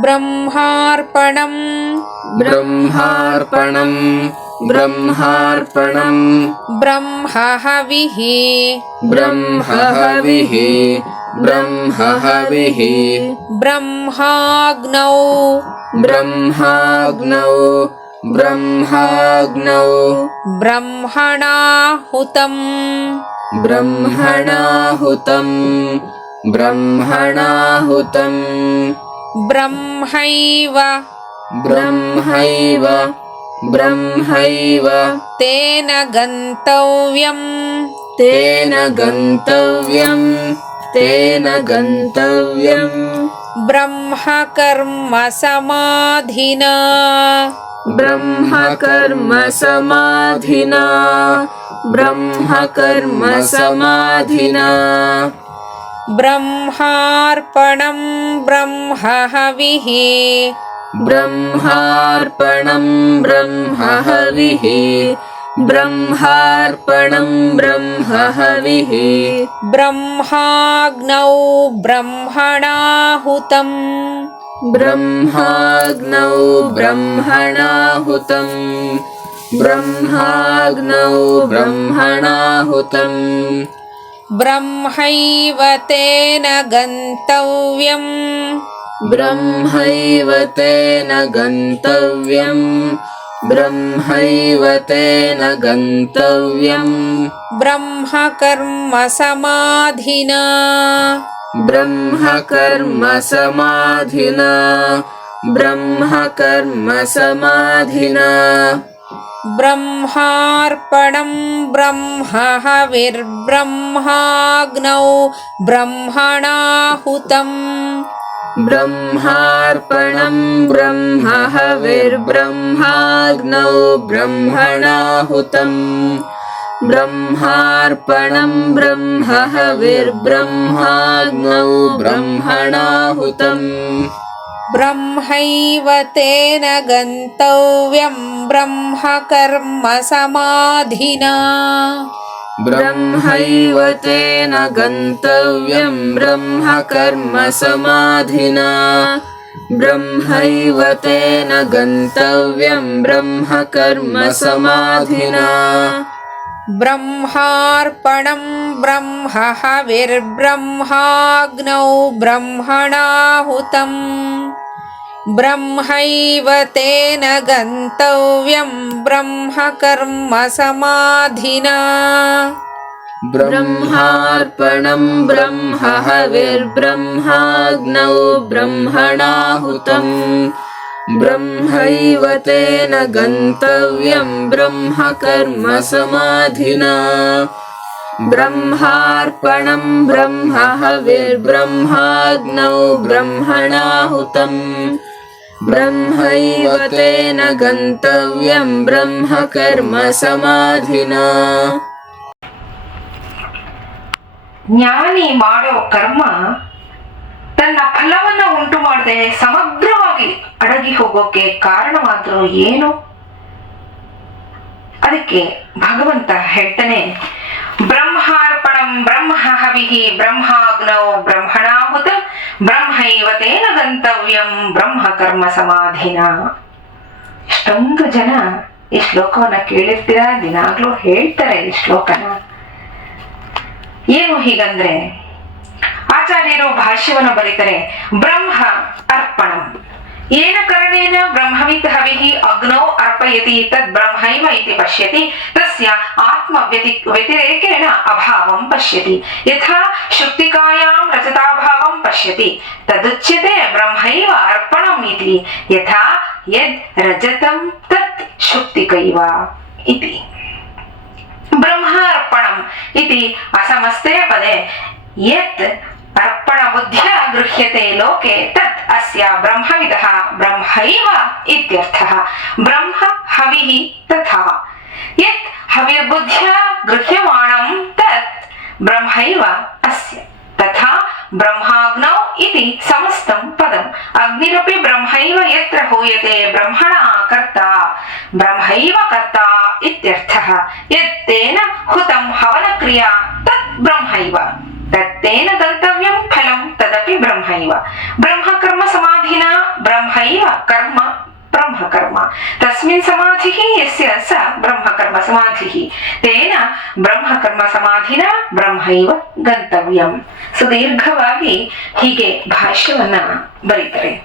ब्रह्मार्पणम्। ब्रह्मार्पणम् ब्रह्मार्पणम्। ब्रह्महविः। ब्रह्महविः ब्रह्महविः। ब्रह्माग्नौ। ब्रह्माग्नौ ब्रह्माग्नौ। ब्रह्मणाहुतम्। ब्रह्मणाहुतम् ब्रह्मणाहुतम् ब्रह्मैव। ब्रह्मैव ब्रह्मैव। तेन गन्तव्यम्। तेन गन्तव्यम् तेन गन्तव्यम्। ब्रह्मकर्मसमाधिना। ब्रह्मकर्म समाधिना ब्रह्मार्पणम् ब्रह्महविः। ब्रह्मार्पणम् ब्रह्महविः। ब्रह्मार्पणम् ब्रह्महविः। ब्रह्माग्नौ ब्रह्मणाहुतम्। ब्रह्माग्नौ ब्रह्मणाहुतम्। ब्रह्माग्नौ ब्रह्मणाहुतम् ब्रह्मैव तेन गन्तव्यम्। ब्रह्मैव तेन गन्तव्यम्। ब्रह्मैव तेन गन्तव्यम्। ब्रह्मकर्मसमाधिना। ब्रह्मकर्म समाधिना ब्रह्मार्पणं ब्रह्महविर्ब्रह्माग्नौ ब्रह्मणाहुतम्। ब्रह्मार्पणं ब्रह्महविर्ब्रह्माग्नौ ब्रह्मणाहुतम्। ब्रह्मार्पणं ब्रह्महविर्ब्रह्माग्नौ ब्रह्मणाहुतम्। ब्रह्मैव तेन गन्तव्यं ब्रह्म कर्म समाधिना ब्रह्मैवतेन गन्तव्यं ब्रह्म कर्म समाधिना ब्रह्मैवतेन गन्तव्यं ब्रह्म समाधिना। ब्रह्मार्पणं ब्रह्म हविर्ब्रह्माग्नौ ब्रह्मणाहुतम्। ब्रह्मैव तेन गन्तव्यं ब्रह्मकर्म समाधिना ब्रह्मार्पणं ब्रह्म हविर्ब्रह्माग्नौ ब्रह्मणाहुतम्। ब्रह्मैव ैवतेन गन्तव्यम् ब्रह्मार्पणम्ब्रह्माग्नौ ब्रह्मणाहुतम्। ब्रह्मैव ब्रह्मैवतेन गन्तव्यम् कर्म ತನ್ನ ಫಲವನ್ನ ಉಂಟು ಮಾಡದೆ ಸಮಗ್ರವಾಗಿ ಅಡಗಿ ಹೋಗೋಕೆ ಕಾರಣವಾದ್ರು ಏನು? ಅದಕ್ಕೆ ಭಗವಂತ ಹೇಳ್ತಾನೆ, ಬ್ರಹ್ಮಾರ್ಪಣಂ ಬ್ರಹ್ಮ ಹವಿಹಿ ಬ್ರಹ್ಮಾಗ್ನೌ ಬ್ರಹ್ಮಣಾಹುತ ಬ್ರಹ್ಮೈವತೇನ ಗಂತವ್ಯಂ ಬ್ರಹ್ಮ ಕರ್ಮ ಸಮಾಧಿನ. ಎಷ್ಟೊಂದು ಜನ ಈ ಶ್ಲೋಕವನ್ನ ಕೇಳಿರ್ತೀರಾ? ದಿನಾಗ್ಲೂ ಹೇಳ್ತಾರೆ ಈ ಶ್ಲೋಕನ. ಏನು ಹೀಗಂದ್ರೆ ಆಚಾರ್ಯರು ಭಾಷ್ಯವನ್ನು ಬರೀತಾರೆ ಬ್ರಹ್ಮ ಅರ್ಪಣಂ ಏನ ಕರಣೇನ ಬ್ರಹ್ಮವಿತ್ ಹವಿಃ ಅಗ್ನೌ ಅರ್ಪಯತಿ ತದ್ ಬ್ರಹ್ಮೈವ ಇತಿ ಪಶ್ಯತಿ ತಸ್ಯ ಆತ್ಮ ವ್ಯತಿ ವ್ಯತಿರೇಕೇಣ ಅಭಾವಂ ಪಶ್ಯತಿ ಯಥಾ ಶುಕ್ತಿಕಾಯಾಂ ರಜತಾಭಾವಂ ಪಶ್ಯತಿ ತದುಚ್ಯತೆ ಬ್ರಹ್ಮೈವ ಅರ್ಪಣಂ ಇತಿ ಯಥಾ ಯದ್ ರಜತಂ ತತ್ ಶುಕ್ತಿಕೈವ ಇತಿ ಬ್ರಹ್ಮಾರ್ಪಣಂ ಇತಿ ಅಸಮಸ್ತೆ ಪದೆ యత్ తర్పణ బుద్ధ్యా గృహ్యతే లోకే తత్ అస్య బ్రహ్మవిద బ్రహ్మైవ ఇత్యర్థ. బ్రహ్మ హవి తథా. యత్ హవిర్బుద్ధ్యా గృహ్యమాణం తత్ బ్రహ్మైవ అస్య. తథా బ్రహ్మాగ్నౌ ఇది సమస్తం పదం. అగ్నిరపి బ్రహ్మైవ ఎత్ర హూయతే బ్రహ్మణ కర్త. బ్రహ్మైవ కర్త ఇత్యర్థ. యత్తేన హుతం హవనక్రియా తత్ బ్రహ్మైవ. ತತ್ತೇನ ಗಂತವ್ಯಂ ಫಲಂ ತದಪಿ ಬ್ರಹ್ಮೈವ. ಕರ್ಮ ಸಮಾಧಿನ ಬ್ರಹ್ಮೈವ, ಕರ್ಮ ಬ್ರಹ್ಮಕರ್ಮ. ತಸ್ಮಿನ್ ಸಮಾಧಿ ಯಸ್ಯ ಸ ಬ್ರಹ್ಮಕರ್ಮ ಸಮಾಧಿ ತೇನ ಬ್ರಹ್ಮಕರ್ಮ ಸಮಾಧಿನ ಬ್ರಹ್ಮೈವ ಗಂತವ್ಯಂ. ಸುದೀರ್ಘವಾಗಿ ಹೀಗೆ ಭಾಷ್ಯವನ್ನ ಬರೀತಾರೆ.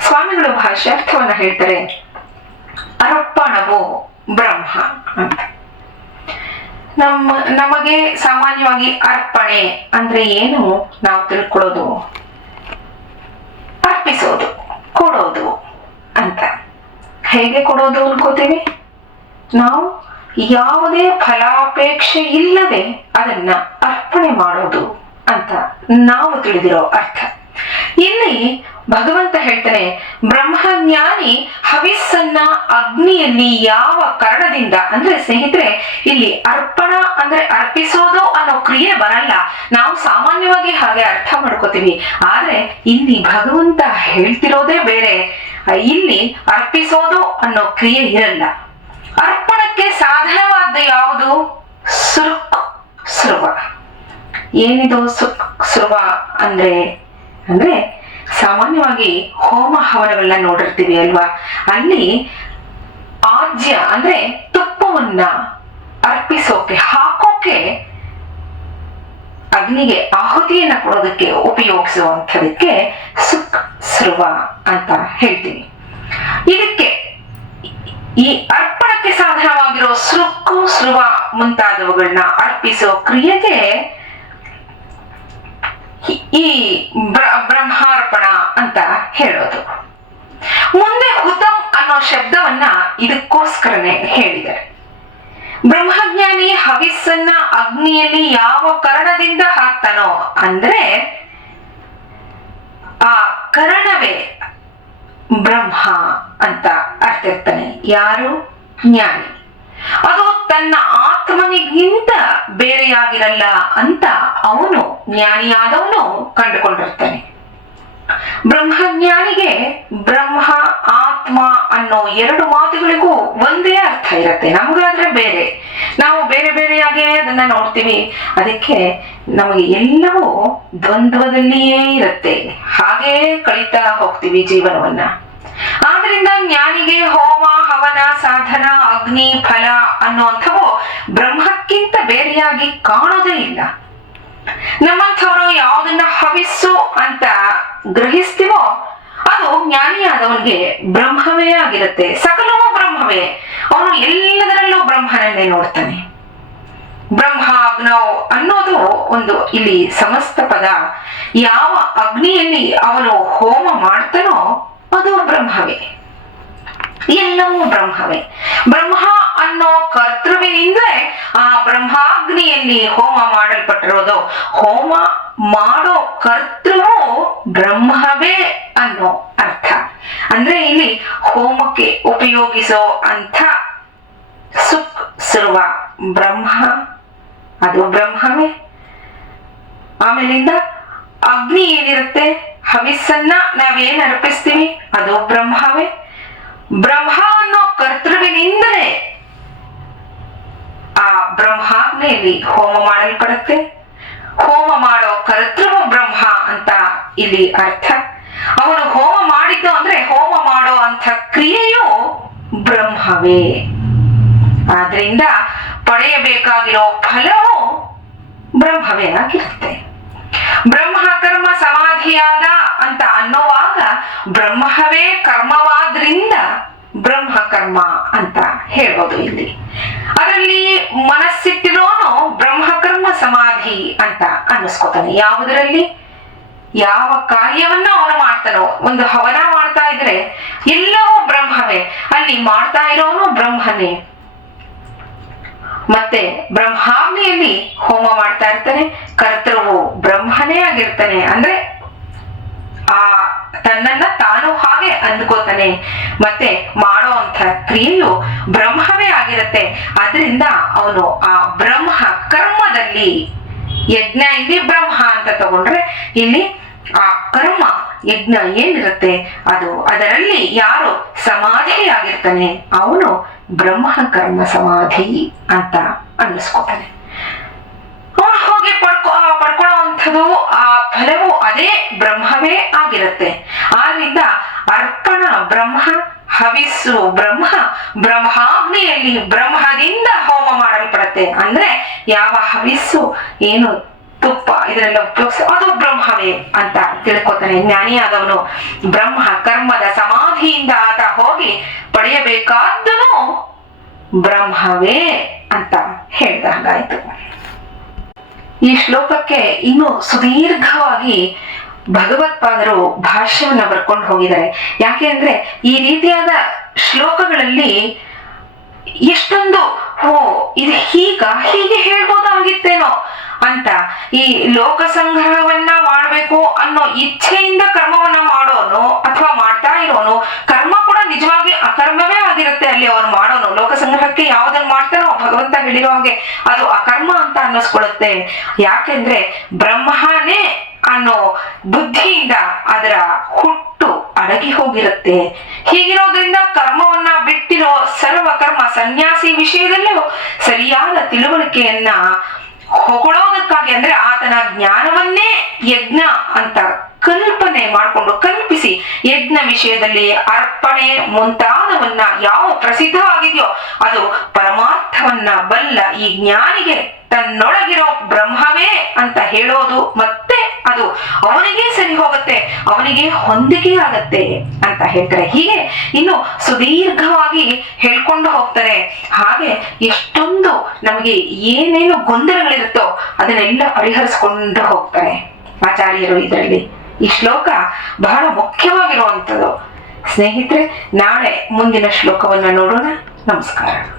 ಸ್ವಾಮಿಗಳು ಭಾಷ್ಯಾರ್ಥವನ್ನ ಹೇಳ್ತಾರೆ. ಅರ್ಪಣವೋ ಬ್ರಹ್ಮ ಅಂತ. ನಮ್ಮ ನಮಗೆ ಸಾಮಾನ್ಯವಾಗಿ ಅರ್ಪಣೆ ಅಂದ್ರೆ ಏನು ನಾವು ತಿಳ್ಕೊಳ್ಳೋದು? ಅರ್ಪಿಸೋದು, ಕೊಡೋದು ಅಂತ. ಹೇಗೆ ಕೊಡೋದು ಅನ್ಕೋತೀವಿ? ನಾವು ಯಾವುದೇ ಫಲಾಪೇಕ್ಷೆ ಇಲ್ಲದೆ ಅದನ್ನ ಅರ್ಪಣೆ ಮಾಡೋದು ಅಂತ ನಾವು ತಿಳಿದಿರೋ ಅರ್ಥ. ಇಲ್ಲಿ ಭಗವಂತ ಹೇಳ್ತಾನೆ, ಬ್ರಹ್ಮಜ್ಞಾನಿ ಹವಿಸ್ಸನ್ನ ಅಗ್ನಿಯಲ್ಲಿ ಯಾವ ಕರಣದಿಂದ, ಅಂದ್ರೆ ಸ್ನೇಹಿತರೆ, ಇಲ್ಲಿ ಅರ್ಪಣ ಅಂದ್ರೆ ಅರ್ಪಿಸೋದು ಅನ್ನೋ ಕ್ರಿಯೆ ಬರಲ್ಲ. ನಾವು ಸಾಮಾನ್ಯವಾಗಿ ಹಾಗೆ ಅರ್ಥ ಮಾಡ್ಕೋತೀವಿ. ಆದ್ರೆ ಇಲ್ಲಿ ಭಗವಂತ ಹೇಳ್ತಿರೋದೇ ಬೇರೆ. ಇಲ್ಲಿ ಅರ್ಪಿಸೋದು ಅನ್ನೋ ಕ್ರಿಯೆ ಇರಲ್ಲ. ಅರ್ಪಣಕ್ಕೆ ಸಾಧನವಾದ ಯಾವುದು? ಸುರುಕ್, ಸುರುವ. ಏನಿದು ಸುರುವ ಅಂದ್ರೆ ಅಂದ್ರೆ ಸಾಮಾನ್ಯವಾಗಿ ಹೋಮ ಹವನಗಳನ್ನ ನೋಡಿರ್ತೀವಿ ಅಲ್ವಾ? ಅಲ್ಲಿ ಆಜ್ಯ ಅಂದ್ರೆ ತುಪ್ಪವನ್ನ ಅರ್ಪಿಸೋಕೆ, ಹಾಕೋಕೆ, ಅಗ್ನಿಗೆ ಆಹುತಿಯನ್ನ ಕೊಡೋದಕ್ಕೆ ಉಪಯೋಗಿಸುವಂಥದಕ್ಕೆ ಸುಕ್, ಸುರುವ ಅಂತ ಹೇಳ್ತೀವಿ. ಇದಕ್ಕೆ ಈ ಅರ್ಪಣಕ್ಕೆ ಸಾಧನವಾಗಿರೋ ಸೃಕ್ಕು ಸೃವ ಮುಂತಾದವುಗಳನ್ನ ಅರ್ಪಿಸೋ ಕ್ರಿಯೆಗೆ ಈ- ಈ ಬ್ರ- ಬ್ರಹ್ಮಾರ್ಪಣ ಅಂತ ಹೇಳೋದು. ಮುಂದೆ ಹುತಂ ಅನ್ನೋ ಶಬ್ದವನ್ನ ಇದಕ್ಕೋಸ್ಕರನೇ ಹೇಳಿದ್ದಾರೆ. ಬ್ರಹ್ಮಜ್ಞಾನಿ ಹವಿಸ್ಸನ್ನ ಅಗ್ನಿಯಲ್ಲಿ ಯಾವ ಕರಣದಿಂದ ಹಾಕ್ತಾನೋ ಅಂದ್ರೆ ಆ ಕರಣವೇ ಬ್ರಹ್ಮ ಅಂತ ಅರ್ಥ ಇರ್ತಾನೆ ಯಾರು? ಜ್ಞಾನಿ. ಅದು ತನ್ನ ಆತ್ಮನಿಗಿಂತ ಬೇರೆಯಾಗಿರಲ್ಲ ಅಂತ ಅವನು ಜ್ಞಾನಿಯಾದವನು ಕಂಡುಕೊಂಡಿರ್ತಾನೆ. ಬ್ರಹ್ಮಜ್ಞಾನಿಗೆ ಬ್ರಹ್ಮ, ಆತ್ಮ ಅನ್ನೋ ಎರಡು ಮಾತುಗಳಿಗೂ ಒಂದೇ ಅರ್ಥ ಇರುತ್ತೆ. ನಮಗಾದ್ರೆ ಬೇರೆ. ನಾವು ಬೇರೆ ಬೇರೆಯಾಗಿ ಅದನ್ನ ನೋಡ್ತೀವಿ. ಅದಕ್ಕೆ ನಮಗೆ ಎಲ್ಲವೂ ದ್ವಂದ್ವದಲ್ಲಿಯೇ ಇರುತ್ತೆ. ಹಾಗೇ ಕಳೀತಾ ಹೋಗ್ತೀವಿ ಜೀವನವನ್ನ. ಆದ್ರಿಂದ ಜ್ಞಾನಿಗೆ ಹೋಮ ಹವನ ಸಾಧನ, ಅಗ್ನಿ, ಫಲ ಅನ್ನುವಂಥವು ಬ್ರಹ್ಮಕ್ಕಿಂತ ಬೇರೆಯಾಗಿ ಕಾಣೋದೇ ಇಲ್ಲ. ನಮ್ಮಂಥವ್ರು ಯಾವುದನ್ನ ಹವಿಸ್ಸು ಅಂತ ಗ್ರಹಿಸ್ತೀವೋ, ಅದು ಜ್ಞಾನಿಯಾದವನಿಗೆ ಬ್ರಹ್ಮವೇ ಆಗಿರುತ್ತೆ. ಸಕಲವೂ ಬ್ರಹ್ಮವೇ. ಅವನು ಎಲ್ಲದರಲ್ಲೂ ಬ್ರಹ್ಮನನ್ನೇ ನೋಡ್ತಾನೆ. ಬ್ರಹ್ಮ ಅಗ್ನವ್ ಅನ್ನೋದು ಒಂದು ಇಲ್ಲಿ ಸಮಸ್ತ ಪದ. ಯಾವ ಅಗ್ನಿಯಲ್ಲಿ ಅವನು ಹೋಮ ಮಾಡ್ತಾನೋ ಅದು ಬ್ರಹ್ಮವೇ. ಎಲ್ಲವೂ ಬ್ರಹ್ಮವೇ. ಬ್ರಹ್ಮ ಅನ್ನೋ ಕರ್ತೃವಿನಿಂದಲೇ ಆ ಬ್ರಹ್ಮಾಗ್ನಿಯಲ್ಲಿ ಹೋಮ ಮಾಡಲ್ಪಟ್ಟಿರೋದು ಹೋಮ ಮಾಡೋ ಕರ್ತೃವು ಬ್ರಹ್ಮವೇ ಅನ್ನೋ ಅರ್ಥ. ಅಂದ್ರೆ ಇಲ್ಲಿ ಹೋಮಕ್ಕೆ ಉಪಯೋಗಿಸೋ ಅಂತ ಸುಕ್ ಸುರುವ ಬ್ರಹ್ಮ, ಅದು ಬ್ರಹ್ಮವೇ. ಆಮೇಲಿಂದ ಅಗ್ನಿ ಏನಿರುತ್ತೆ? ಹವಿಸ್ಸನ್ನ ನಾವೇನ್ ಅರ್ಪಿಸ್ತೀವಿ ಅದು ಬ್ರಹ್ಮವೇ. ಬ್ರಹ್ಮ ಅನ್ನೋ ಕರ್ತೃವಿನಿಂದಲೇ. ಆ ಬ್ರಹ್ಮಾಗ್ನೆಯಲ್ಲಿ ಹೋಮ ಮಾಡಲ್ಪಡುತ್ತೆ. ಹೋಮ ಮಾಡೋ ಕರ್ತೃವ ಬ್ರಹ್ಮ ಅಂತ ಇಲ್ಲಿ ಅರ್ಥ. ಅವನು ಹೋಮ ಮಾಡಿದ್ದು ಅಂದ್ರೆ ಹೋಮ ಮಾಡೋ ಅಂತ ಕ್ರಿಯೆಯು ಬ್ರಹ್ಮವೇ. ಆದ್ರಿಂದ ಪಡೆಯಬೇಕಾಗಿರೋ ಫಲವು ಬ್ರಹ್ಮವೇ ಆಗಿರುತ್ತೆ. ಬ್ರಹ್ಮ ಕರ್ಮ ಸಮಾಧಿಯಾದ ಅಂತ ಅನ್ನೋವಾಗ ಬ್ರಹ್ಮವೇ ಕರ್ಮವಾದ್ರಿಂದ ಬ್ರಹ್ಮ ಕರ್ಮ ಅಂತ ಹೇಳ್ಬೋದು ಇಲ್ಲಿ. ಅದರಲ್ಲಿ ಮನಸ್ಸಿಟ್ಟಿರೋನು ಬ್ರಹ್ಮಕರ್ಮ ಸಮಾಧಿ ಅಂತ ಅನ್ನಿಸ್ಕೋತಾನೆ. ಯಾವುದರಲ್ಲಿ? ಯಾವ ಕಾರ್ಯವನ್ನ ಅವನು ಮಾಡ್ತಾನೋ, ಒಂದು ಹವನ ಮಾಡ್ತಾ ಇದ್ರೆ ಎಲ್ಲವೂ ಬ್ರಹ್ಮವೇ. ಅಲ್ಲಿ ಮಾಡ್ತಾ ಇರೋನು ಬ್ರಹ್ಮನೇ. ಮತ್ತೆ ಬ್ರಹ್ಮಾಗ್ನಿಯಲ್ಲಿ ಹೋಮ ಮಾಡ್ತಾ ಇರ್ತಾನೆ, ಕರ್ತೃವು ಬ್ರಹ್ಮನೇ ಆಗಿರ್ತಾನೆ. ಅಂದ್ರೆ ಆ ತನ್ನನ್ನ ತಾನು ಹಾಗೆ ಅಂದ್ಕೋತಾನೆ. ಮತ್ತೆ ಮಾಡೋ ಅಂತ ಕ್ರಿಯೆಯು ಬ್ರಹ್ಮವೇ ಆಗಿರುತ್ತೆ. ಅದರಿಂದ ಅವನು ಆ ಬ್ರಹ್ಮ ಕರ್ಮದಲ್ಲಿ, ಯಜ್ಞ ಇಲ್ಲಿ ಬ್ರಹ್ಮ ಅಂತ ತಗೊಂಡ್ರೆ ಇಲ್ಲಿ ಆ ಕರ್ಮ, ಯಜ್ಞ ಏನಿರುತ್ತೆ? ಅದು ಅದರಲ್ಲಿ ಯಾರು ಸಮಾಧಿಯಾಗಿರ್ತಾನೆ, ಅವನು ಬ್ರಹ್ಮ ಕರ್ಮ ಸಮಾಧಿ ಅಂತ ಅನ್ನಿಸ್ಕೊತಾನೆ ಅವನು ಹೋಗಿ ಪಡ್ಕೊ ಪಡ್ಕೊಳ್ಳೋ ಅಂತ ಆ ಫಲವು ಅದೇ ಬ್ರಹ್ಮವೇ ಆಗಿರುತ್ತೆ. ಆದ್ರಿಂದ ಅರ್ಪಣ ಬ್ರಹ್ಮ, ಹವಿಸ್ಸು ಬ್ರಹ್ಮ, ಬ್ರಹ್ಮಾಗ್ನಿಯಲ್ಲಿ ಬ್ರಹ್ಮದಿಂದ ಹೋಮ ಮಾಡಲ್ಪಡತ್ತೆ. ಅಂದ್ರೆ ಯಾವ ಹವಿಸ್ಸು ಏನು ತುಪ್ಪ ಇದನ್ನೆಲ್ಲ ಉಪಯೋಗಿಸ, ಅದು ಬ್ರಹ್ಮವೇ ಅಂತ ತಿಳ್ಕೊತಾನೆ. ಜ್ಞಾನಿಯಾದವನು ಬ್ರಹ್ಮ ಕರ್ಮದ ಸಮಾಧಿಯಿಂದ ಆತ ಹೋಗಿ ಪಡೆಯಬೇಕಾದನು ಬ್ರಹ್ಮವೇ ಅಂತ ಹೇಳ್ದ ಹಾಗಾಯ್ತು. ಈ ಶ್ಲೋಕಕ್ಕೆ ಇನ್ನು ಸುದೀರ್ಘವಾಗಿ ಭಗವತ್ಪಾದರು ಭಾಷ್ಯವನ್ನ ಬರ್ಕೊಂಡು ಹೋಗಿದ್ದಾರೆ. ಯಾಕೆ ಅಂದ್ರೆ ಈ ರೀತಿಯಾದ ಶ್ಲೋಕಗಳಲ್ಲಿ ಎಷ್ಟೊಂದು, ಓ, ಇದು ಹೀಗ ಹೀಗೆ ಹೇಳ್ಬೋದಾಗಿತ್ತೇನೋ. ಅಂತ. ಈ ಲೋಕ ಸಂಗ್ರಹವನ್ನ ಮಾಡ್ಬೇಕು ಅನ್ನೋ ಇಚ್ಛೆಯಿಂದ ಕರ್ಮವನ್ನ ಮಾಡೋನು ಅಥವಾ ಮಾಡ್ತಾ ಇರೋನು, ಕರ್ಮ ಕೂಡ ನಿಜವಾಗಿ ಅಕರ್ಮವೇ ಆಗಿರುತ್ತೆ ಅಲ್ಲಿ ಅವನು ಮಾಡೋನು. ಲೋಕ ಸಂಗ್ರಹಕ್ಕೆ ಯಾವ್ದನ್ನ ಮಾಡ್ತಾನೋ ಭಗವಂತ ಹೇಳಿರೋ ಹಾಗೆ ಅದು ಅಕರ್ಮ ಅಂತ ಅನ್ನಿಸ್ಕೊಳುತ್ತೆ ಯಾಕೆಂದ್ರೆ ಬ್ರಹ್ಮನೇ ಅನ್ನೋ ಬುದ್ಧಿಯಿಂದ ಅದರ ಹುಟ್ಟು ಅಡಗಿ ಹೋಗಿರುತ್ತೆ. ಹೀಗಿರೋದ್ರಿಂದ ಕರ್ಮವನ್ನ ಬಿಟ್ಟಿರೋ ಸರ್ವ ಕರ್ಮ ಸನ್ಯಾಸಿ ವಿಷಯದಲ್ಲೂ ಸರಿಯಾದ ತಿಳುವಳಿಕೆಯನ್ನ ಹೊಗಳೋದಕ್ಕಾಗಿ ಅಂದ್ರೆ ಆತನ ಜ್ಞಾನವನ್ನೇ ಯಜ್ಞ ಅಂತ ಕಲ್ಪನೆ ಮಾಡಿಕೊಂಡು ಕಲ್ಪಿಸಿ ಯಜ್ಞ ವಿಷಯದಲ್ಲಿ ಅರ್ಪಣೆ ಮುಂತಾದವನ್ನ ಯಾವ ಪ್ರಸಿದ್ಧವಾಗಿದೆಯೋ ಅದು ಪರಮಾರ್ಥವನ್ನ ಬಲ್ಲ ಈ ಜ್ಞಾನಿಗೆ ತನ್ನೊಳಗಿರೋ ಬ್ರಹ್ಮವೇ ಅಂತ ಹೇಳೋದು ಮತ್ತೆ ಅದು ಅವನಿಗೆ ಸರಿ ಹೋಗುತ್ತೆ, ಅವನಿಗೆ ಹೊಂದಿಕೆ ಆಗತ್ತೆ ಅಂತ ಹೇಳ್ತಾರೆ. ಹೀಗೆ ಇನ್ನು ಸುದೀರ್ಘವಾಗಿ ಹೇಳ್ಕೊಂಡು ಹೋಗ್ತಾರೆ. ಹಾಗೆ ಎಷ್ಟೊಂದು ನಮಗೆ ಏನೇನು ಗೊಂದಲಗಳಿರುತ್ತೋ ಅದನ್ನೆಲ್ಲ ಪರಿಹರಿಸ್ಕೊಂಡು ಹೋಗ್ತಾರೆ. ಆಚಾರ್ಯರು ಇದರಲ್ಲಿ. ಈ ಶ್ಲೋಕ ಬಹಳ ಮುಖ್ಯವಾಗಿರುವಂಥದ್ದು. ಸ್ನೇಹಿತರೆ ನಾಳೆ ಮುಂದಿನ ಶ್ಲೋಕವನ್ನ ನೋಡೋಣ. ನಮಸ್ಕಾರ.